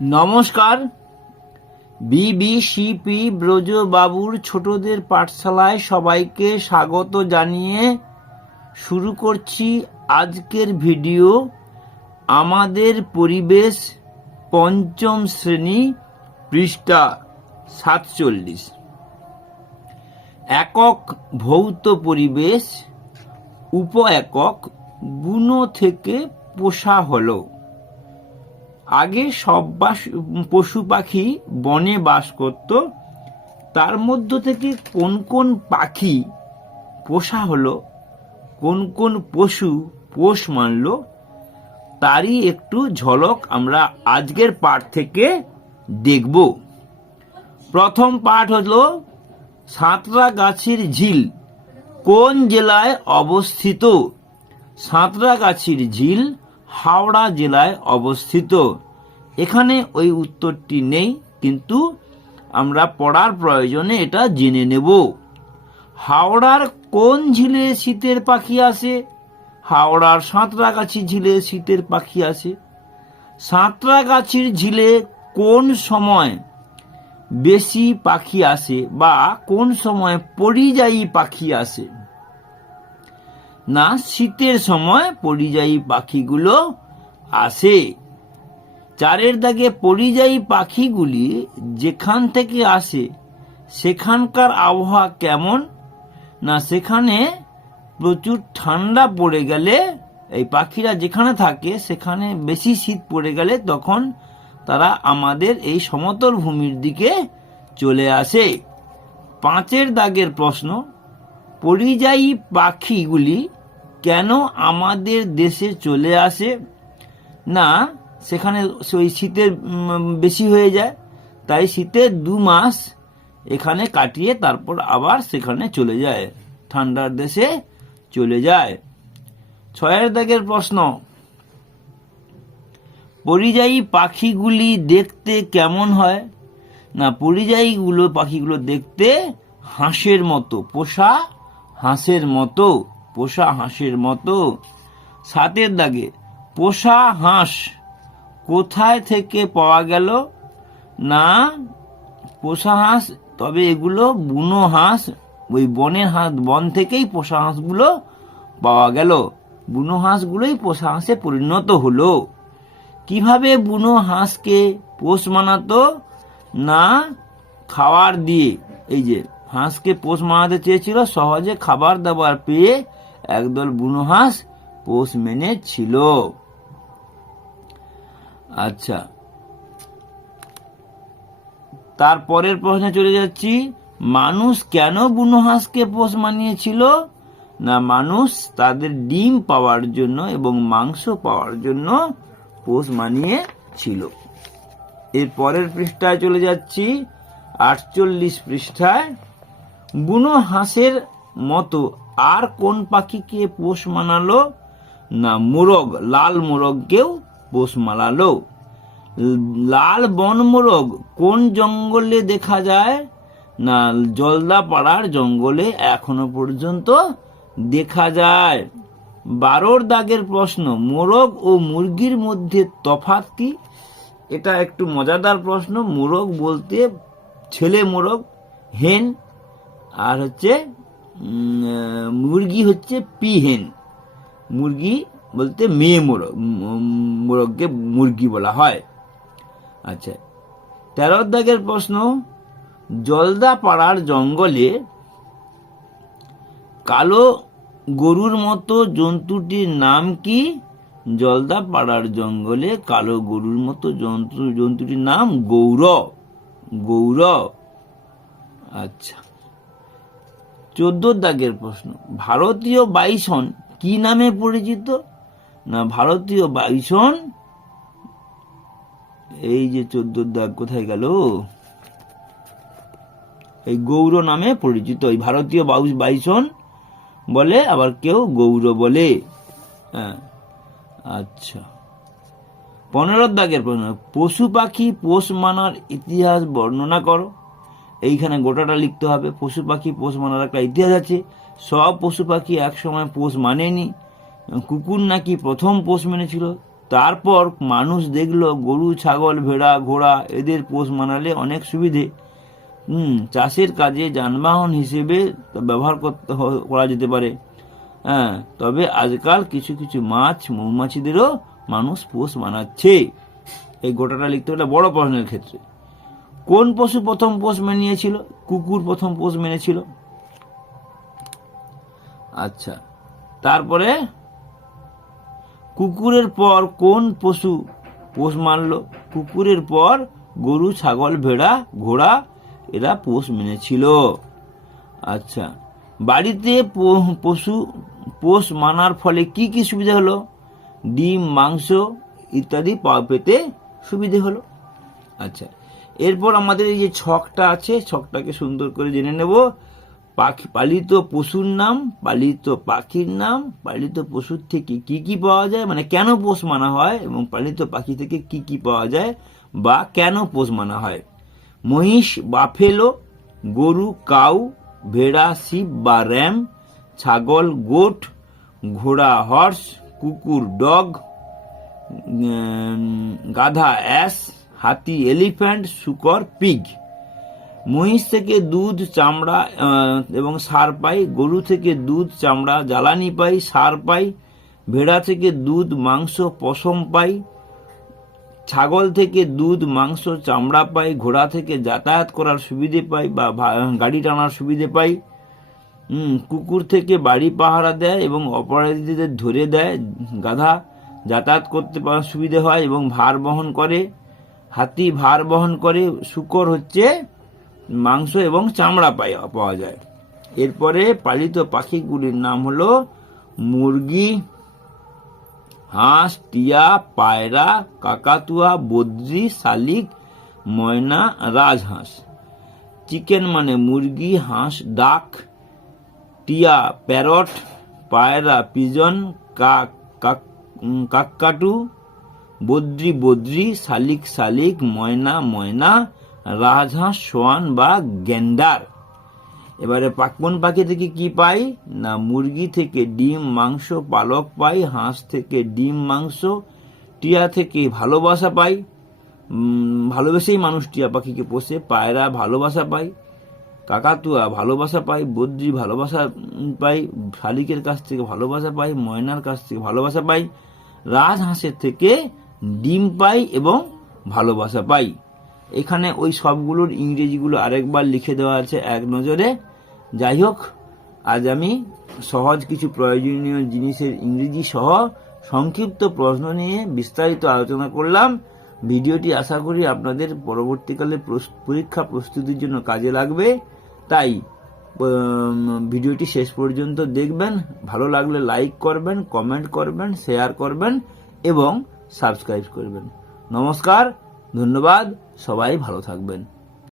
নমস্কার। বিবিসিপি ব্রজবাবুর ছোটদের পাঠশালায় সবাইকে স্বাগত জানিয়ে শুরু করছি আজকের ভিডিও। আমাদের পরিবেশ পঞ্চম শ্রেণি পৃষ্ঠা সাতচল্লিশ। একক ভৌত পরিবেশ, উপ একক বুনো থেকে পোষা হলো। আগে সব বাস, পশু পাখি বনে বাস করত। তার মধ্য থেকে কোন কোন পাখি পোষা হলো, কোন কোন পশু পোষ মানল, তারই একটু ঝলক আমরা আজকের পাঠ থেকে দেখব। প্রথম পাঠ হলো সাঁতরাগাছির ঝিল কোন জেলায় অবস্থিত? সাঁতরা সাঁতরাগাছির ঝিল হাওড়া জেলায় অবস্থিত। এখানে ওই উত্তরটি নেই, কিন্তু আমরা পড়ার প্রয়োজনে এটা জেনে নেব। হাওড়ার কোন ঝিলে শীতের পাখি আসে? হাওড়ার সাঁতরাগাছি ঝিলে শীতের পাখি আসে। সাঁতরাগাছির ঝিলে কোন সময় বেশি পাখি আসে বা কোন সময় পরিযায়ী পাখি আসে? না শীতের সময় পরিযায়ী পাখিগুলো আসে। চারের দাগে পরিযায়ী পাখিগুলি যেখান থেকে আসে, সেখানকার আবহাওয়া কেমন? না সেখানে প্রচুর ঠান্ডা পড়ে গেলে এই পাখিরা যেখানে থাকে, সেখানে বেশি শীত পড়ে গেলে তখন তারা আমাদের এই সমতল ভূমির দিকে চলে আসে। পাঁচের দাগের প্রশ্ন, পরিযায়ী পাখিগুলি কেন আমাদের দেশে চলে আসে? না, সেখানে ওই শীতের বেশি হয়ে যায়। তাই শীতের দু মাস এখানে কাটিয়ে তারপর আবার সেখানে চলে যায়। ঠান্ডার দেশে চলে যায়। ছয়ের দাগের প্রশ্ন। পরিযায়ী পাখিগুলি দেখতে কেমন হয়? না পরিযায়ীগুলো পাখিগুলো দেখতে হাঁসের মতো, পোষা হাঁসের মতো। পোষা হাঁসের মতো। সাতের দাগে, পোষা হাঁস কোথায় থেকে পাওয়া গেল? না, পোষা হাঁস, তবে এগুলো বুনো হাঁস, ওই বনের হাঁস, বন থেকেই পোষা হাঁসগুলো পাওয়া গেল। বুনো হাঁসগুলোই পোষা হাঁসে পরিণত হলো। কীভাবে বুনো হাঁসকে পোষ মানাতো? না খাবার দিয়ে। এই যে, হাঁসকে পোষ মানাতে চেয়েছিল, সহজে খাবার দাবার পেয়ে একদল বুনো হাঁস পোষ মেনে ছিল। আচ্ছা। তারপরের প্রশ্নে চলে যাচ্ছি, মানুষ কেন বুনো হাঁসকে পোষ মানিয়েছিল? না, মানুষ তাদের ডিম পাওয়ার জন্য এবং মাংস পাওয়ার জন্য পোষ মানিয়েছিল। এর পরের পৃষ্ঠায় চলে যাচ্ছি, আটচল্লিশ পৃষ্ঠায়। বুনো হাঁসের মতো আর কোন পাখিকে পোষ মানালো? না, মোরগ, লাল মোরগকেও পোষ মানালো। লাল বন মোরগ কোন জঙ্গলে দেখা যায়? না, জলদাপাড়ার জঙ্গলে এখনও পর্যন্ত দেখা যায়। বারোর দাগের প্রশ্ন, মোরগ ও মুরগির মধ্যে তফাৎ কি? এটা একটু মজাদার প্রশ্ন, মোরগ বলতে ছেলে মোরগ, হেন, আর হচ্ছে মুরগি হচ্ছে পি হেন মুরগি বলতে মেয়ে মোরগ মোরগকে মুরগি বলা হয়। আচ্ছা তেরো দাগের প্রশ্ন জলদাপাড়ার জঙ্গলে কালো গরুর মতো জন্তুটির নাম কি? জলদাপাড়ার জঙ্গলে কালো গরুর মতো জন্তু, জন্তুটির নাম গৌর। গৌর। আচ্ছা চোদ্দ দাগের প্রশ্ন, ভারতীয় বাইসন কি নামে পরিচিত? না, ভারতীয় বাইসন? এই যে চোদ্দ দাগ কোথায় গেল? এই গৌর নামে পরিচিত, এই ভারতীয় বাইসন বলে, আবার কেউ গৌর বলে। হ্যাঁ আচ্ছা। পনেরো দাগের প্রশ্ন, পশু পাখি পোষ মানার ইতিহাস বর্ণনা করো। এইখানে গোটাটা লিখতে হবে। পশু পাখি, পোষ মানার একটা ইতিহাস আছে। সব পশু পাখি একসময় পোষ মানেনি। কুকুর নাকি প্রথম পোষ মেনেছিল। তারপর মানুষ দেখল গরু, ছাগল, ভেড়া, ঘোড়া এদের পোষ মানালে অনেক সুবিধে। হুম, চাষের কাজে যানবাহন হিসেবে ব্যবহার করতে করা যেতে পারে। হ্যাঁ তবে আজকাল কিছু কিছু মাছ, মৌমাছিদেরও মানুষ পোষ মানাচ্ছে। এই গোটাটা লিখতে হলে বড় প্রশ্নের ক্ষেত্রে। কোন পশু প্রথম পোষ মেনিয়েছিল? কুকুর প্রথম পোষ মেনেছিল? আচ্ছা। তারপরে? কুকুরের পর কোন পশু পোষ মানল? কুকুরের পর গরু, ছাগল, ভেড়া, ঘোড়া, এরা পোষ মেনেছিল। আচ্ছা। বাড়িতে পশু পোষ মানার ফলে কি কি সুবিধা হলো? ডিম, মাংস ইত্যাদি পেতে সুবিধে হলো। আচ্ছা। এরপর আমাদের এই যে ছকটা আছে, ছকটাকে সুন্দর করে জেনে নেব। পাখি, পালিত পশুর নাম, পালিত পাখির নাম, পালিত পশুর থেকে কি কি পাওয়া যায় মানে কেন পোষ মানা হয় এবং পালিত পাখি থেকে কি কি পাওয়া যায় বা কেন পোষ মানা হয়। মহিষ, বাফেলো, গরু, কাউ, ভেড়া শিব বা র্যাম, ছাগল, গোট, ঘোড়া, হর্স, কুকুর, ডগ গাধা, অ্যাস হাতি, এলিফ্যান্ট, শুকর, পিগ। মহিষ থেকে দুধ, চামড়া এবং সার পাই। গরু থেকে দুধ, চামড়া, জ্বালানি পাই, সার পাই। ভেড়া থেকে দুধ, মাংস, পশম পাই। ছাগল থেকে দুধ, মাংস, চামড়া পাই। ঘোড়া থেকে যাতায়াত করার সুবিধে পাই বা গাড়ি টানার সুবিধে পাই। কুকুর থেকে বাড়ি পাহারা দেয় এবং অপরাধীদের ধরে দেয়। গাধা যাতায়াত করতে সুবিধে হয় এবং ভার বহন করে। হাতি ভার বহন করে শুকর হচ্ছে মাংস এবং চামড়া পাওয়া যায়। এরপরে পালিত পাখিগুলির নাম হলো মুরগি হাঁস টিয়া পায়রা কাকাতুয়া বদ্রি শালিক ময়না রাজহাঁস। চিকেন মানে মুরগি হাঁস ডাক টিয়া প্যারট পায়রা পিজন কাক কাক- উম, কাককাটু বদ্রি বদ্রি, শালিক শালিক, ময়না ময়না, রাজহাঁস, সোয়ান বা গেন্ডার। এবারে পা- কোন পাখি থেকে কি পাই? না, মুরগি থেকে ডিম, মাংস, পালক পাই, হাঁস থেকে ডিম, মাংস, টিয়া থেকে ভালোবাসা পাই। ভালোবেসেই মানুষ টিয়া পাখিকে পোষে, পায়রা ভালোবাসা পাই, কাকাতুয়া ভালোবাসা পাই, বদ্রি ভালোবাসা পাই, শালিকের কাছ থেকে ভালোবাসা পাই, ময়নার কাছ থেকে ভালোবাসা পাই, রাজহাঁসের থেকে ডিম পাই এবং ভালোবাসা পাই। এখানে ওই সবগুলোর ইংরেজিগুলো আরেকবার লিখে দেওয়া আছে এক নজরে। যাই হোক, আজ আমি সহজ কিছু প্রয়োজনীয় জিনিসের ইংরেজি সহ সংক্ষিপ্ত প্রশ্ন নিয়ে বিস্তারিত আলোচনা করলাম। ভিডিওটি আশা করি আপনাদের পরবর্তীকালে পরীক্ষা প্রস্তুতির জন্য কাজে লাগবে। তাই ভিডিওটি শেষ পর্যন্ত দেখবেন। ভালো লাগলে লাইক করবেন, কমেন্ট করবেন, শেয়ার করবেন এবং সাবস্ক্রাইব করবেন। নমস্কার ধন্যবাদ সবাই ভালো থাকবেন।